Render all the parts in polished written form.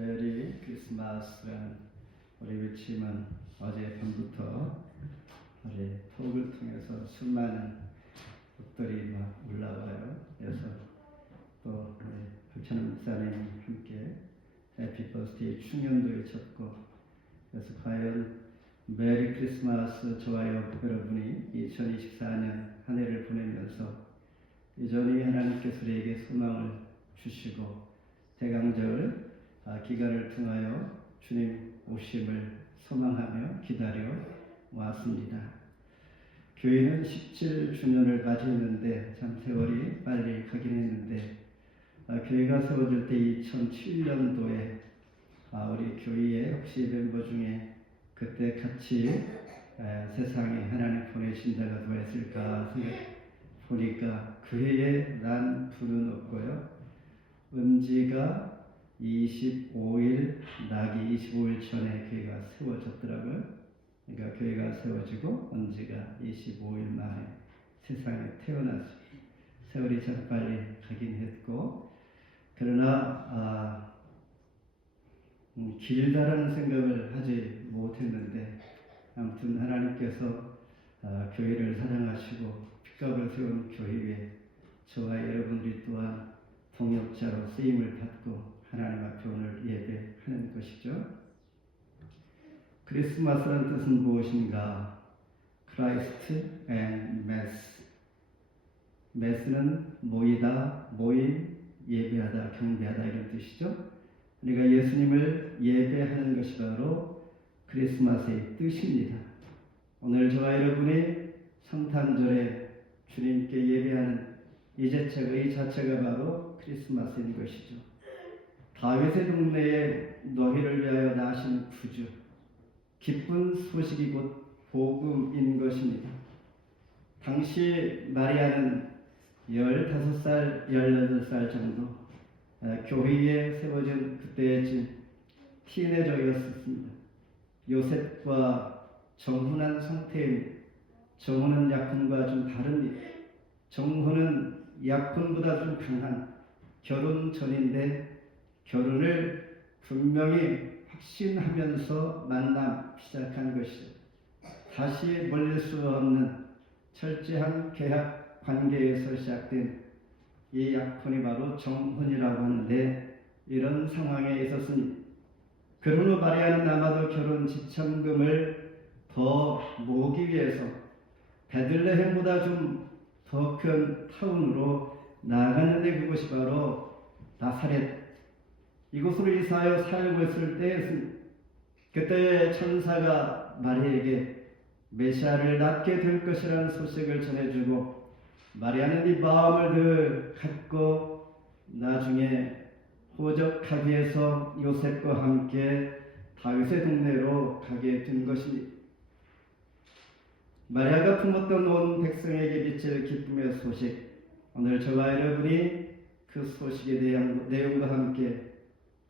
메리 크리스마스라는 우리 외침은 어제 밤부터 우리 톡을 통해서 수많은 것들이 막 올라와요. 그래서 또 우리 박찬호 목사님 함께 해피 버스데이 충년도 외쳤고, 그래서 과연 메리 크리스마스 저와 여러분이 2024년 한 해를 보내면서 여전히 하나님께서 우리에게 소망을 주시고 대강절 기간을 통하여 주님 오심을 소망하며 기다려 왔습니다. 교회는 17주년을 맞이했는데 참 세월이 빨리 가긴 했는데, 교회가 세워질 때 2007년도에 우리 교회의 혹시 멤버 중에 그때 같이 세상에 하나님 보내신 자가 누가 있을까 생각 보니까 그 해에 난 분은 없고요. 은지가 25일, 낙이 25일 전에 교회가 세워졌더라고요. 그러니까 교회가 세워지고 은지가 25일 만에 세상에 태어났어요. 세월이 참 빨리 가긴 했고, 그러나 길다라는 생각을 하지 못했는데, 아무튼 하나님께서 교회를 사랑하시고 핏값을 세운 교회에 저와 여러분들이 또한 동역자로 쓰임을 받고 하나님 앞에 오늘 예배하는 것이죠. 크리스마스라는 뜻은 무엇인가? Christ and Mass. Mass는 모이다, 모임, 예배하다, 경배하다 이런 뜻이죠. 그러니까 예수님을 예배하는 것이 바로 크리스마스의 뜻입니다. 오늘 저와 여러분이 성탄절에 주님께 예배하는 이 자체가 바로 크리스마스인 것이죠. 다윗의 동네에 너희를 위하여 나신 구주, 기쁜 소식이 곧 복음인 것입니다. 당시 마리아는 15살, 18살 정도 교회에 세워진 그때의 티네저였습니다. 요셉과 정훈한 상태입니다. 정훈은 약혼과 좀 다릅니다. 정훈은 약혼보다 좀 강한 결혼 전인데, 결혼을 분명히 확신하면서 만남 시작한 것이죠. 다시 멀릴 수 없는 철저한 계약 관계에서 시작된 이 약혼이 바로 정혼이라고 하는데, 이런 상황에 있었습니다. 그러므로 마리아는 아마도 결혼 지참금을 더 모으기 위해서 베들레헴보다 좀 더 큰 타운으로 나아갔는데, 그것이 바로 나사렛, 이곳으로 이사하여 살고 있을 때였습니다. 그때 천사가 마리아에게 메시아를 낳게 될 것이라는 소식을 전해주고, 마리아는 이 마음을 늘 갖고 나중에 호적하기 위해서 요셉과 함께 다윗의 동네로 가게 된 것입니다. 마리아가 품었던 온 백성에게 비칠 기쁨의 소식, 오늘 저와 여러분이 그 소식에 대한 내용과 함께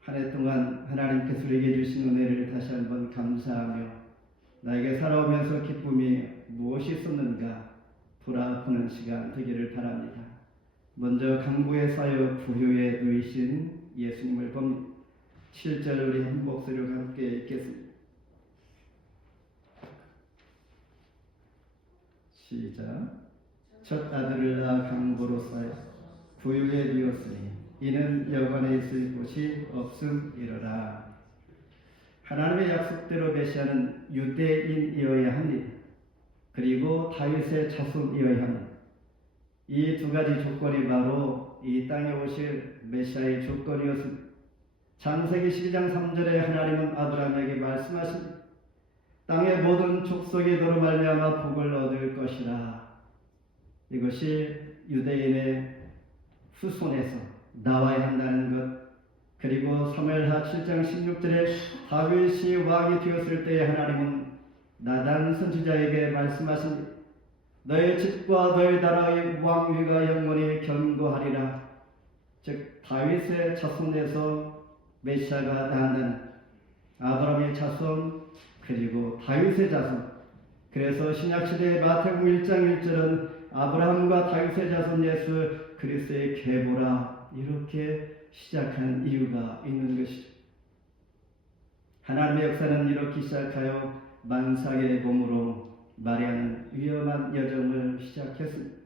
한 해 동안 하나님께서 우리에게 주신 은혜를 다시 한번 감사하며 나에게 살아오면서 기쁨이 무엇이 있었는가 돌아보는 시간 되기를 바랍니다. 먼저 강구에 쌓여 부효에 누이신 예수님을 봅니다. 7절 우리 한 목소리로 함께 읽겠습니다. 시작. 첫 아들을 낳아 강보로 쌓여 부유에 누웠으니 이는 여관에 있을 곳이 없음이로라. 하나님의 약속대로 메시아는 유대인이어야 합니다. 그리고 다윗의 자손이어야 합니다. 이 두 가지 조건이 바로 이 땅에 오실 메시아의 조건이었습니다. 창세기 12장 3절에 하나님은 아브라함에게 말씀하십니다. 땅의 모든 족속이 너로 말미암아 복을 얻을 것이라. 이것이 유대인의 후손에서 나와야 한다는 것. 그리고 사무엘하 7장 16절에 다윗이 왕이 되었을 때 하나님은 나단 선지자에게 말씀하십니다. 너의 집과 너의 나라의 왕위가 영원히 견고하리라. 즉 다윗의 자손에서 메시아가 나온다는, 아브라함의 자손 그리고 다윗의 자손. 그래서 신약시대의 마태복음 1장 1절은 아브라함과 다윗의 자손 예수 그리스도의 계보라 이렇게 시작하는 이유가 있는 것이죠. 하나님의 역사는 이렇게 시작하여 만삭의 몸으로 마리아는 위험한 여정을 시작했습니다.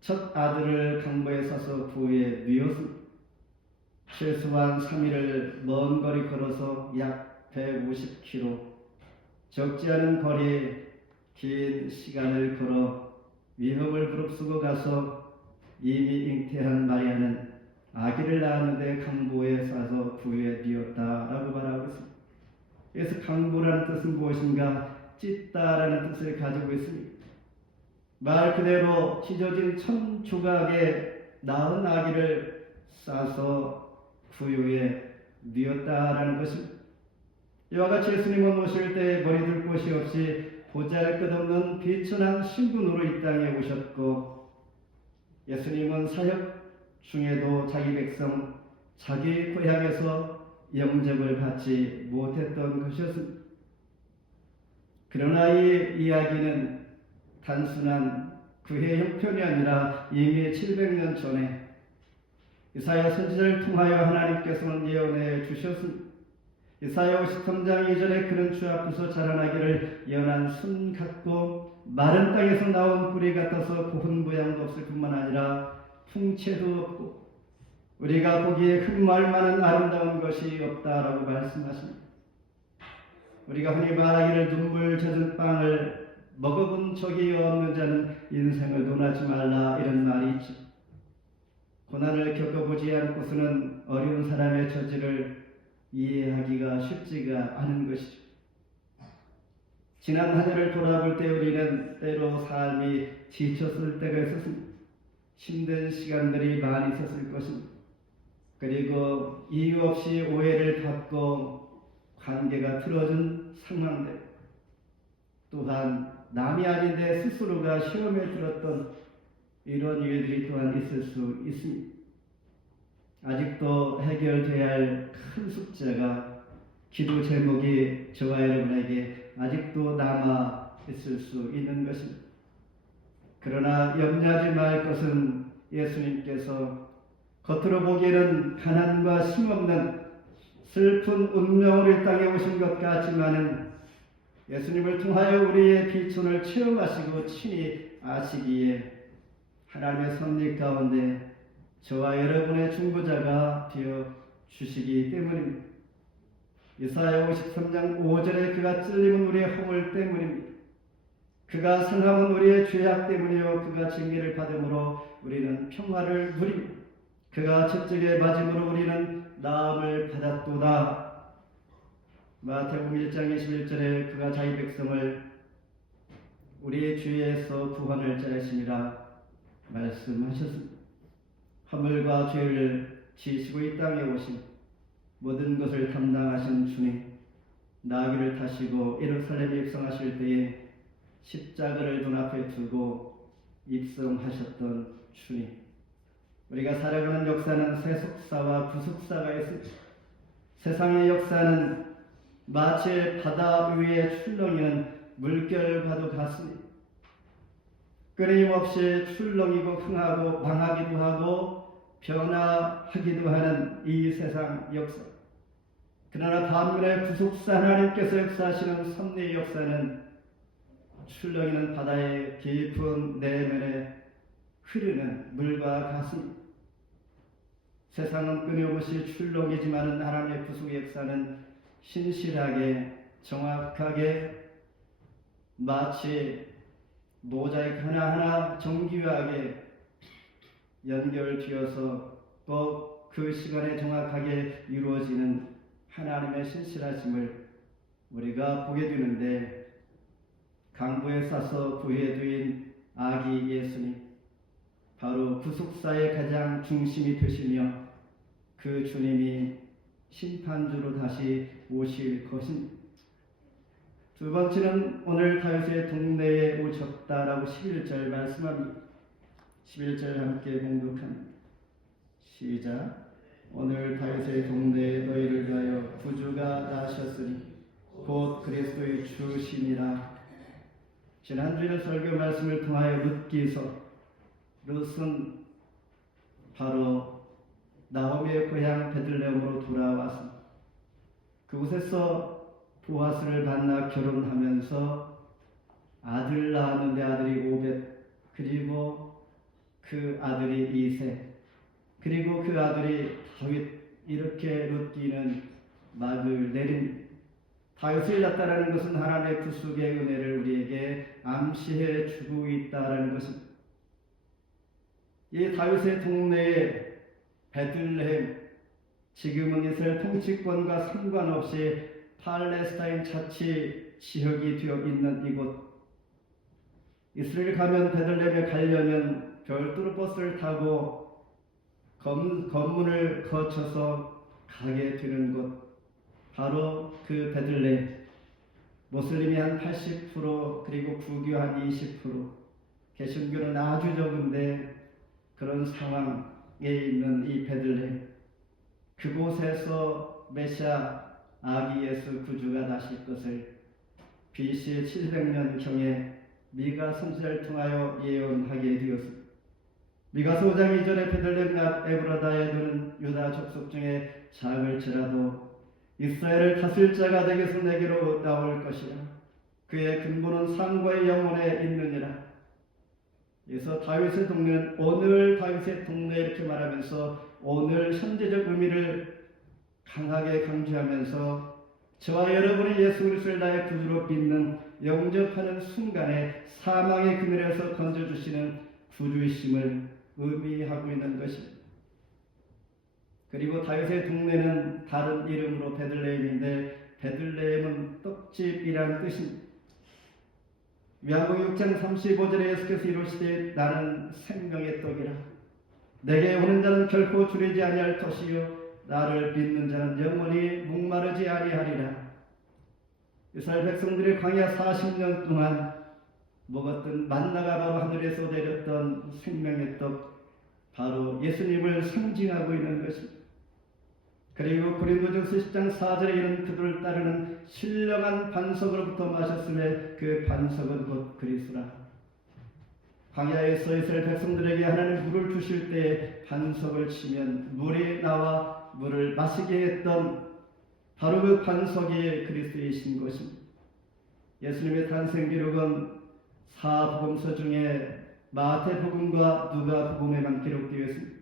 첫 아들을 강보에 싸서 부에 뉘었습니다. 최소한 3일을 먼 거리 걸어서 약 150km, 적지 않은 거리에 긴 시간을 걸어 위험을 무릅쓰고 가서 이미 잉태한 마리아는 아기를 낳았는데 강보에 싸서 부에 뉘었다라고 말하고 있습니다. 그래서 강보라는 뜻은 무엇인가? 찢다라는 뜻을 가지고 있습니다. 말 그대로 찢어진 천 조각에 낳은 아기를 싸서 부유에 뉘었다라는 것입니다. 이와 같이 예수님은 오실 때 머리둘 곳이 없이 보잘것없는 비천한 신분으로 이 땅에 오셨고, 예수님은 사역 중에도 자기 백성, 자기 고향에서 영접을 받지 못했던 것이었습니다. 그러나 이 이야기는 단순한 그의 형편이 아니라 이미 700년 전에 이사야 선지자를 통하여 하나님께서는 예언해 주셨습니다. 이사야 53장 2절에 그는 주 앞에서 자라나기를 연한 순 같고 마른 땅에서 나온 뿌리 같아서 고운 모양도 없을 뿐만 아니라 풍채도 없고 우리가 보기에 흠모할 만한 아름다운 것이 없다라고 말씀하십니다. 우리가 흔히 말하기를 눈물 젖은 빵을 먹어본 적이 없는 자는 인생을 논하지 말라 이런 말이 있죠. 고난을 겪어보지 않고서는 어려운 사람의 처지를 이해하기가 쉽지가 않은 것이죠. 지난 한 해를 돌아볼 때 우리는 때로 삶이 지쳤을 때가 있었습니다. 힘든 시간들이 많이 있었을 것입니다. 그리고 이유 없이 오해를 받고 관계가 틀어진 상황들, 또한 남이 아닌데 스스로가 시험에 들었던 이런 일들이 또한 있을 수 있습니다. 아직도 해결돼야 할 큰 숙제가 기도 제목이 저와 여러분에게 아직도 남아 있을 수 있는 것입니다. 그러나 염려하지 말 것은 예수님께서 겉으로 보기에는 가난과 힘없는 슬픈 운명으로 이 땅에 오신 것 같지만은 예수님을 통하여 우리의 비천을 체험하시고 친히 아시기에 하나님의 섭리 가운데 저와 여러분의 중보자가 되어 주시기 때문입니다. 이사야 53장 5절에 그가 찔림은 우리의 허물 때문입니다. 그가 상함은 우리의 죄악 때문이요 그가 징계를 받음으로 우리는 평화를 누립니다. 그가 채찍에 맞음으로 우리는 나음을 받았도다. 마태복음 1장 21절에 그가 자기 백성을 우리의 죄에서 구원할 자이심이라 말씀하셨습니다. 허물과 죄를 지시고 이 땅에 오신 모든 것을 담당하신 주님, 나귀를 타시고 예루살렘에 입성하실 때에 십자가를 눈앞에 두고 입성하셨던 주님, 우리가 살아가는 역사는 세속사와 부속사가 있습니다. 세상의 역사는 마치 바다 위에 출렁이는 물결과도 같습니다. 끊임없이 출렁이고 흥하고 망하기도 하고 변화하기도 하는 이 세상 역사. 그러나 반면에 구속사 하나님께서 역사하시는 섭리의 역사는 출렁이는 바다의 깊은 내면에 흐르는 물과 같습니다. 세상은 끊임없이 출렁이지만 하나님의 구속의 역사는 신실하게 정확하게 마치 모자이크 하나하나 정교하게 연결되어서 꼭 그 시간에 정확하게 이루어지는 하나님의 신실하심을 우리가 보게 되는데, 강보에 싸서 부에 두인 아기 예수님, 바로 구속사의 가장 중심이 되시며 그 주님이 심판주로 다시 오실 것입니다. 두 번째는 오늘 다윗의 동네에 오셨다라고 11절 말씀합니다. 11절 함께 봉독합니다. 시작. 오늘 다윗의 동네에 너희를 위하여 구주가 나셨으니 곧 그리스도의 주시니라. 지난주에 설교 말씀을 통하여 룻기서, 룻은 바로 나오미의 고향 베들레헴으로 돌아왔습니다. 그곳에서 보아스를 만나 결혼하면서 아들 낳았는데 아들이 오벳, 그리고 그 아들이 이세, 그리고 그 아들이 다윗, 이렇게 룻기는 막을 내린 다윗을 낳았다라는 것은 하나님의 구속의 은혜를 우리에게 암시해 주고 있다라는 것입니다. 이 다윗의 동네에 베들레헴, 지금은 이스라엘 통치권과 상관없이 팔레스타인 자치 지역이 되어 있는 이곳, 이스라엘 가면 베들레헴에 가려면 별도로 버스를 타고 검문을 거쳐서 가게 되는 곳, 바로 그 베들레헴. 모슬림이 한 80%, 그리고 부교 한 20%, 개신교는 아주 적은데 그런 상황에 있는 이 베들레헴, 그곳에서 메시아 아기 예수 구주가 나실 것을 BC 700년경에 미가 선지자를 통하여 예언하게 되었습니다. 미가서 5장 이전에 베들레헴 에브라다에는 유다 족속 중에 작을지라도 이스라엘을 다스릴 자가 내게서 내게로 나올 것이라. 그의 근본은 상고의 영혼에 있느니라. 그래서 다윗의 동네는 오늘 다윗의 동네 이렇게 말하면서 오늘 현재적 의미를 강하게 강조하면서 저와 여러분이 예수 그리스도를 나의 구주로 믿는 영접하는 순간에 사망의 그늘에서 건져주시는 구주이심을 의미하고 있는 것입니다. 그리고 다윗의 동네는 다른 이름으로 베들레헴인데 베들레헴은 떡집이라는 뜻입니다. 요한복음 6장 35절에 예수께서 이르시되 나는 생명의 떡이라. 내게 오는 자는 결코 줄이지 아니할 것이요 나를 믿는 자는 영원히 목마르지 아니하리라. 이스라엘 백성들이 광야 40년 동안 먹었던 만나가 바로 하늘에서 내렸던 생명의 떡, 바로 예수님을 상징하고 있는 것입니다. 그리고 고린도전서 10장 4절에 이런 그들을 따르는 신령한 반석으로부터 마셨음에 그 반석은 곧 그리스도라. 광야에서 이스라엘 백성들에게 하나님 물을 주실 때에 반석을 치면 물이 나와 물을 마시게 했던 바로 그 반석이 그리스도이신 것입니다. 예수님의 탄생 기록은 사복음서 중에 마태복음과 누가복음에만 기록되어 있습니다.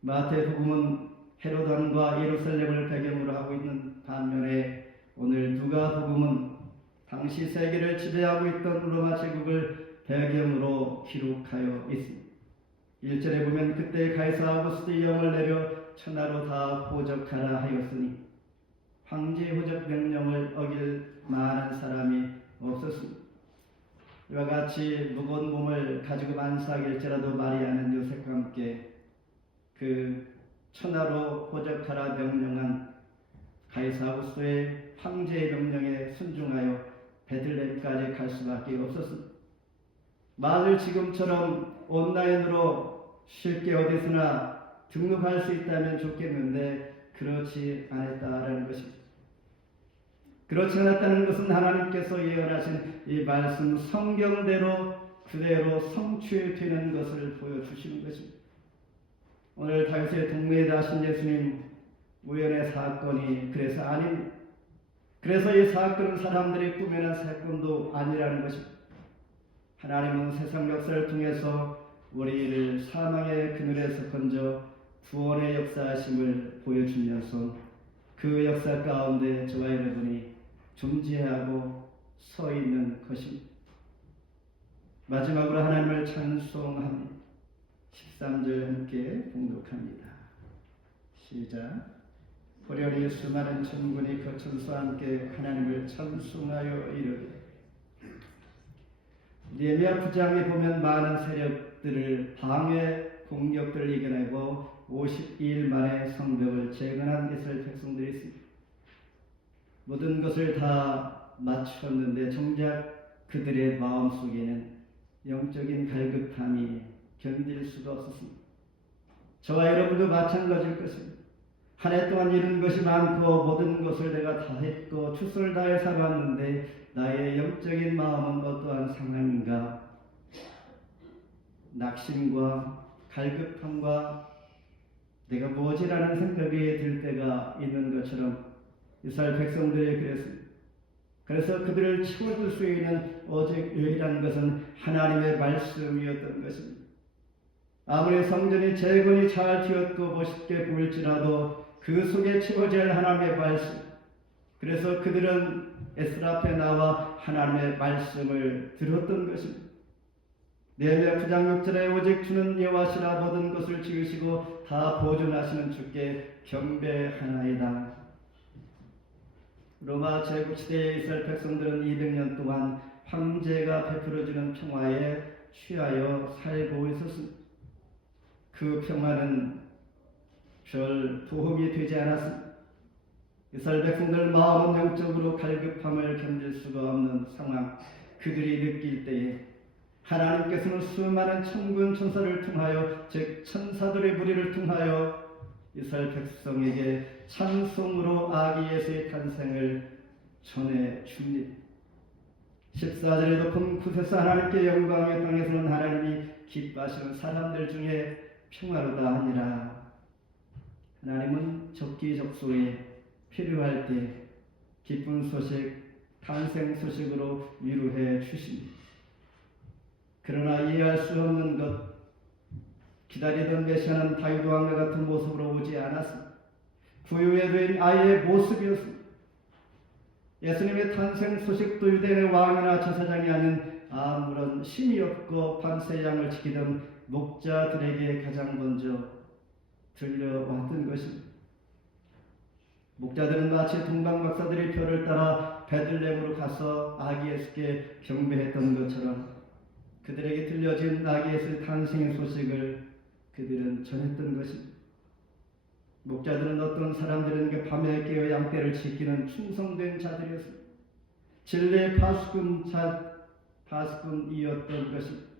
마태복음은 헤롯 왕과 예루살렘을 배경으로 하고 있는 반면에 오늘 누가복음은 당시 세계를 지배하고 있던 로마 제국을 배경으로 기록하여 있습니다. 1절에 보면 그때 가이사 아구스도의 영을 내려 천하로 다 호적하라 하였으니 황제 호적 명령을 어길 만한 사람이 없었습니다. 이와 같이 무거운 몸을 가지고 만삭일지라도 마리아는 요셉과 함께 그 천하로 호적하라 명령한 가이사 아구스도의 황제의 명령에 순종하여 베들레헴까지 갈 수밖에 없었습니다. 만일 지금처럼 온라인으로 쉽게 어디서나 등록할 수 있다면 좋겠는데 그렇지 않았다라는 것입니다. 그렇지 않았다는 것은 하나님께서 예언하신 이 말씀 성경대로 그대로 성취되는 것을 보여주시는 것입니다. 오늘 다윗의 동네에 나신 예수님 우연의 사건이 그래서 아닙니다. 그래서 이 사건은 사람들이 꾸며낸 사건도 아니라는 것입니다. 하나님은 세상 역사를 통해서 우리를 사망의 그늘에서 건져 구원의 역사하심을 보여주면서 그 역사 가운데 저와 여러분이 존재하고 서 있는 것입니다. 마지막으로 하나님을 찬송합니다. 13절 함께 봉독합니다. 시작. 보려니 수많은 천군이 거천서와 함께 하나님을 찬송하여 이르되. 느헤미야 9장에 보면 많은 세력들을 방해 공격들을 이겨내고 52일 만에 성벽을 재건한 이스라엘 백성들이 있습니다. 모든 것을 다 마쳤는데 정작 그들의 마음속에는 영적인 갈급함이 견딜 수가 없었습니다. 저와 여러분도 마찬가지일 것입니다. 한 해 동안 이룬 것이 많고 모든 것을 내가 다 했고 최선을 다해 살았는데 나의 영적인 마음은 어떠한 상황인가? 낙심과 갈급함과 내가 무엇이라는 생각이 들 때가 있는 것처럼 이스라엘 백성들이 그랬습니다. 그래서 그들을 채워줄 수 있는 오직 유일한 것은 하나님의 말씀이었던 것입니다. 아무리 성전이 재건이 잘 되었고 멋있게 보일지라도 그 속에 채워질 하나님의 말씀, 그래서 그들은 에스라 앞에 나와 하나님의 말씀을 들었던 것입니다. 네헤미야 9장 6절에 오직 주는 여호와시라 모든 것을 지으시고 다 보존하시는 주께 경배하나이다. 로마 제국시대의 이스라엘 백성들은 200년 동안 황제가 베풀어주는 평화에 취하여 살고 있었습니다. 그 평화는 별 도움이 되지 않았습니다. 이스라엘 백성들 마음은 영적으로 갈급함을 견딜 수가 없는 상황, 그들이 느낄 때에 하나님께서는 수많은 천군 천사를 통하여, 즉 천사들의 무리를 통하여 이스라엘 백성에게 찬송으로 아기 예수의 탄생을 전해줍니다. 14절에 높은 곳에서 하나님께 영광의 땅에서는 하나님이 기뻐하시는 사람들 중에 평화로다 하니라. 하나님은 적기적소에 필요할 때 기쁜 소식, 탄생 소식으로 위로해 주십니다. 그러나 이해할 수 없는 것, 기다리던 메시아는 다윗 왕과 같은 모습으로 오지 않았습니다. 부유에 된 아이의 모습이었습니다. 예수님의 탄생 소식도 유대인의 왕이나 제사장이 아닌 아무런 힘이 없고 밤새 양을 지키던 목자들에게 가장 먼저 들려왔던 것입니다. 목자들은 마치 동방박사들이 별을 따라 베들레헴으로 가서 아기 예수께 경배했던 것처럼 그들에게 들려진 아기 예수의 탄생의 소식을 그들은 전했던 것입니다. 목자들은 어떤 사람들은 밤에 깨어 양떼를 지키는 충성된 자들이었습니다. 진리의 파수꾼이었던 것입니다.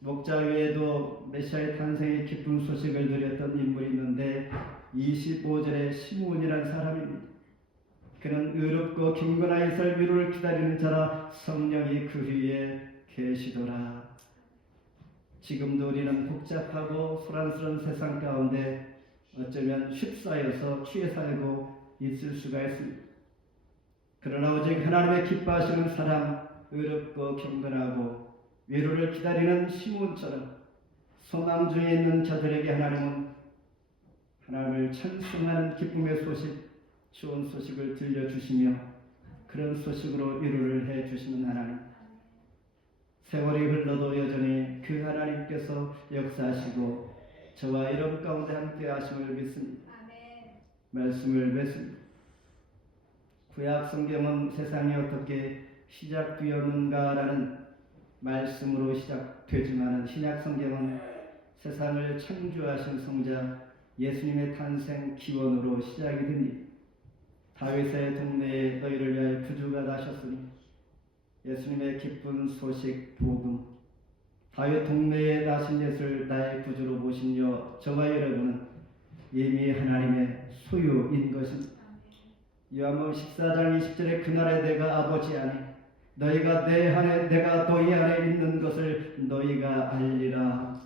목자 외에도 메시아의 탄생의 기쁜 소식을 누렸던 인물이 있는데 25절에 시므온이라는 사람입니다. 그는 의롭고 경건한 이스라엘 위로를 기다리는 자라 성령이 그 위에 계시더라. 지금도 우리는 복잡하고 소란스러운 세상 가운데 어쩌면 휩싸여서 취해 살고 있을 수가 있습니다. 그러나 오직 하나님의 기뻐하시는 사람, 의롭고 경건하고 위로를 기다리는 시므온처럼 소망 중에 있는 자들에게 하나님은 하나님을 찬송하는 기쁨의 소식, 좋은 소식을 들려주시며 그런 소식으로 위로를 해주시는 하나님. 세월이 흘러도 여전히 그 하나님께서 역사하시고 저와 이런 가운데 함께 하심을 믿습니다. 말씀을 맺습니다. 구약 성경은 세상이 어떻게 시작되었는가라는 말씀으로 시작되지만 신약 성경은 세상을 창조하신 성자 예수님의 탄생 기원으로 시작이 됩니다. 다윗의 동네에 너희를 위하여 구주가 나셨으니 예수님의 기쁜 소식 복음, 다윗 동네에 나신 예수를 나의 구주로 모신 저와 여러분은 이미 하나님의 소유인 것입니다. 요한복음 14장 20절에 그날에 내가 아버지 안에 너희가 내 안에 내가 너희 안에 있는 것을 너희가 알리라.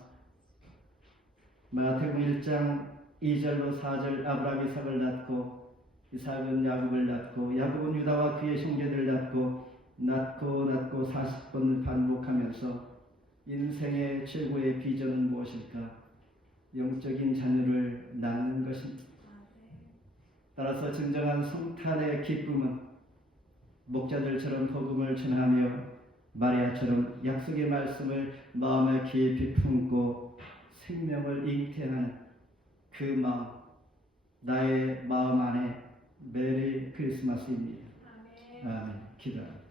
마태복음 1장 2절로 4절 아브라함이 이삭을 낳고 이삭은 야곱을 낳고 야곱은 유다와 그의 형제들을 낳고 40번을 반복하면서 인생의 최고의 비전은 무엇일까? 영적인 자녀를 낳는 것입니다. 따라서 진정한 성탄의 기쁨은 목자들처럼 복음을 전하며 마리아처럼 약속의 말씀을 마음에 깊이 품고 생명을 잉태하는 그 마음, 나의 마음 안에 메리 크리스마스입니다. 아멘. 기도합니다.